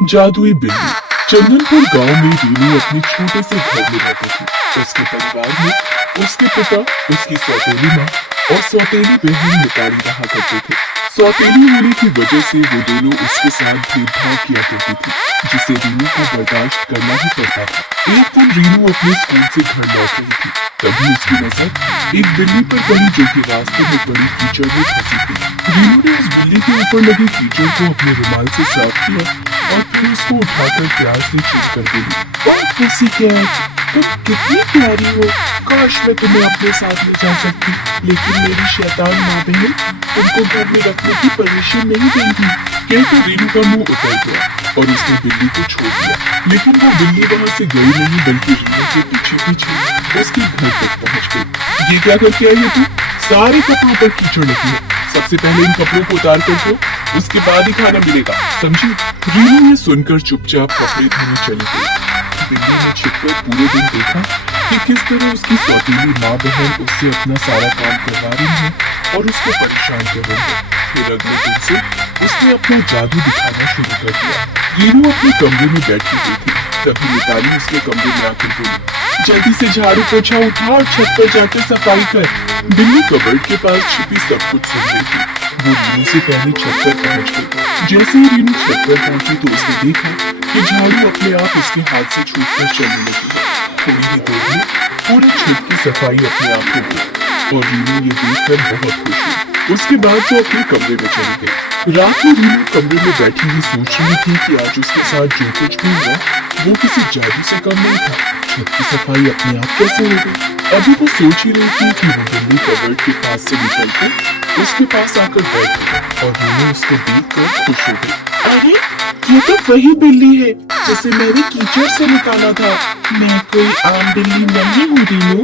जादुई बिल्ली। चंदनपुर गांव में रीनू अपने छोटे से घर में रहती थी। उसके परिवार में उसके पिता, उसकी सौतेली माँ और सौतेली बहन मिताली रहा करते थे। सौतेली होने की वजह से वो दोनों उसके साथ भेदभाव किया करती थी, जिसे रीनू को बर्दाश्त करना ही पड़ता था। एक दिन रीनू अपने स्कूल से घर लौट रही थी, तभी उसकी नजर एक बिल्ली पर पड़ी जो कि रास्ते में बड़ी कीचड़ में फंसी थी। रीनू ने उस बिल्ली के ऊपर लगी कीचड़ को अपने रुमाल से साफ किया और फिर उसको उठाकर प्यार से चुप कर दी। ओह पुसीकैट, तुम कितनी प्यारी हो। काश मैं तुम्हें अपने साथ ले जा सकती, लेकिन मेरी शैतान माँ बहन तुमको घर में रखने की परमिशन नहीं देंगी। कहकर रीनू का मुंह उतर गया और उसने बिल्ली को छोड़ दिया। लेकिन वो बिल्ली वहाँ से गई नहीं, बल्कि रीनू के पीछे पीछे उसके घर तक पहुँच गई। ये क्या करके आई है तू? सारे कपड़ों पर कीचड़ लगी है। सबसे पहले इन कपड़ों को उतार कर दो, उसके बाद ही खाना मिलेगा, समझी? रीनू ये सुनकर चुपचाप कपड़े धोने चली गई। बिल्ली ने छिपकर पूरे दिन देखा कि किस तरह उसकी सौतेली माँ बहन उससे अपना सारा काम करवा रही है और उसको परेशान कर रही है। फिर अगले दिन से उसने अपना जादू दिखाना शुरू कर दिया। रीनू अपने कमरे में बैठी हुई थी, तभी मिताली उसके कमरे में आकर बोली, जल्दी से झाड़ू पोछा उठा और छत पर जाकर सफाई कर। बिल्ली कबर्ड के पास छिपी सब कुछ सुन रही थी। वो रीनू से पहले छत पर पहुंच गई। जैसे ही रीनू छत पर पहुंची तो उसने देखा कि झाड़ू अपने आप उसके हाथ से छूटकर चलने लगी। थोड़ी ही देर में पूरे छत की सफाई अपने आप हो गई और रीनू ये देखकर बहुत खुश हुई। उसके बाद वो अपने कमरे में चली गई। रात में रीनू कमरे में बैठी हुई सोच रही थी कि आज उसके साथ जो कुछ भी हुआ वो किसी जादू से कम नहीं था। छत की सफाई अपने आप कैसे हो गई? अभी वो सोच ही रही थी कि वो बिल्ली कबर्ड के पास से निकलकर उसके पास आकर बैठ गई और रीनू उसको देखकर खुश हो गई। अरे ये तो वही बिल्ली है जिसे मैंने कीचड़ से निकाला था। मैं कोई आम बिल्ली नहीं हूँ रीनू,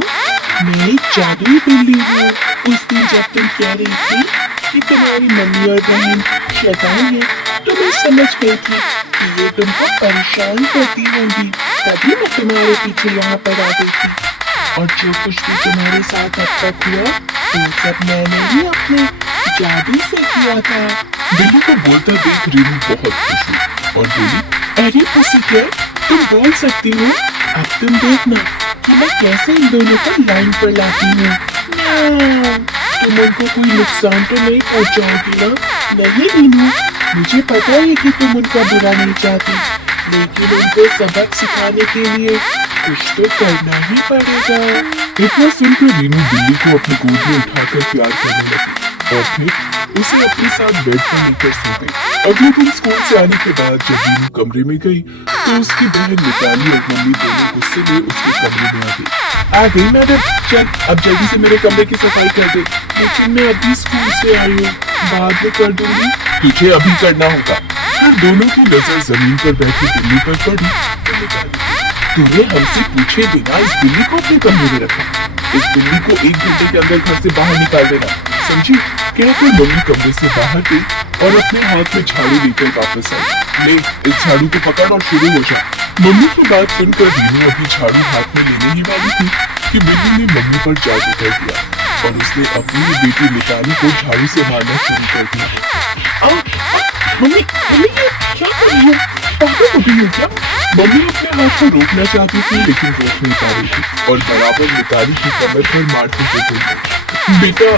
मैं एक जादुई बिल्ली हूँ। उस दिन जब तुम कह रही थी कि तुम्हारी मम्मी और बहन शैतान है, तो मैं समझ गई थी कि ये तुमको परेशान करती होंगी, तभी मैं तुम्हारे पीछे यहाँ पर आ गई थी। और जो कुछ भी तुम्हारे साथ अब तक हुआ वो सब मैंने ही अपने जादू से किया था। बिल्ली को बोलता देख रीनू बहुत खुश हुई और बोली, अरे पुसीकैट, तुम बोल सकती हो। अब तुम देखना कि मैं कैसे इन दोनों को लाइन पर लाती हूँ। तुम उनको कोई नुकसान तो नहीं पहुँचाओगी ना? नहीं रीनू, मुझे पता है कि तुम उनका बुरा नहीं चाहती, लेकिन उनको सबक सिखाने के लिए कुछ तो करना ही पड़ेगा। इतना सुनकर रीनू बिल्ली को अपनी गोद में उठाकर प्यार करने लगी और फिर उसे अपने साथ बेड पर लेकर सो गई। अगले दिन स्कूल से आने के बाद जब रीनू कमरे में गई तो उसकी बहन मिताली और मम्मी दोनों गुस्से में उसके कमरे में आ गई मैडम, चल अब जल्दी से मेरे कमरे की सफाई कर दे। लेकिन मैं अभी स्कूल से आई हूँ, बाद में कर दूंगी। तुझे अभी करना होगा। फिर दोनों की नजर जमीन पर बैठी बिल्ली पर पड़ी तो मिताली, तूने हमसे पूछे बिना इस बिल्ली को अपने कमरे में रखा। इस बिल्ली को 1 घंटे के अंदर घर से बाहर निकाल देना, समझी? कहकर मम्मी कमरे से बाहर गई और अपने हाथ में झाड़ू लेकर वापस आई। ले इस झाड़ू को पकड़ और शुरू हो जा। मम्मी की बात सुनकर रीनू अभी झाड़ू हाथ में लेने ही वाली थी कि बिल्ली ने मम्मी पर जादू कर दिया और उसने अपनी बेटी मिताली को झाड़ू से मारना शुरू कर दिया। मम्मी क्या कर रही हो? पागल हो गई हो क्या? मम्मी अपने हाथ को रोकना चाहती थी लेकिन रोक नहीं पा रही थी और बराबर मिताली की कमर पर मारते हुए बोली, बेटा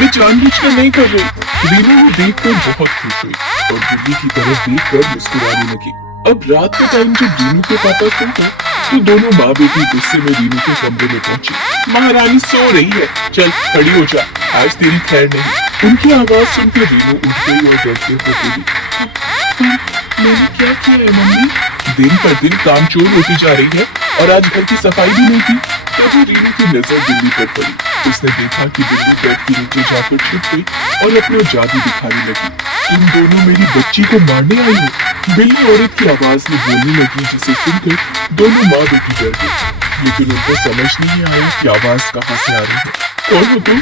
मैं जानबूझकर नहीं कर रही। रीनू को देखकर बहुत खुश हुई और बिल्ली की तरफ देखकर मुस्कुराने लगी। अब रात के टाइम जब रीनू के पापा सो गए तो दोनों माँ बेटी गुस्से में रीनू के कमरे में पहुंची। महारानी सो रही है, चल खड़ी हो जा, आज तेरी खैर नहीं। उनकी आवाज सुनकर रीनू उठ गई और डरते हुए बोली, मैंने क्या किया है मम्मी? दिन पर दिन काम चोर होती जा रही है और आज घर की सफाई भी नहीं की। तभी रीनू की नजर बिल्ली पर पड़ी। उसने देखा कि बिल्ली बेड के नीचे जाकर छुप गई और अपना जादू दिखाने लगी। तुम दोनों मेरी बच्ची को मारने आई हो? बिल्ली औरत की आवाज में बोलने लगी, जिसे सुनकर दोनों माँ बेटी डर गई। लेकिन उनको समझ नहीं आया कि आवाज कहाँ से आ रही है। कौन हो तुम?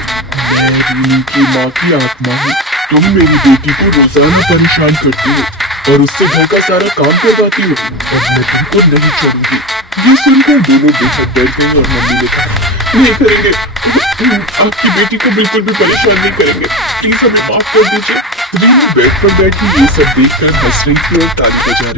मैं रीनू की माँ की आत्मा हूँ। तुम मेरी बेटी को रोजाना परेशान करती हो और उससे घर का सारा काम करवाती हो और मैं तुमको नहीं छोड़ूंगी। ये सुनकर दोनों बेहद डर गए और मम्मी ने कहा, नहीं करेंगे, आपकी बेटी को बिल्कुल भी परेशान नहीं करेंगे, प्लीज हमें माफ कर दीजिए। रीनू बेड पर बैठी ये सब देखकर हंस रही थी और ताली बजा रही।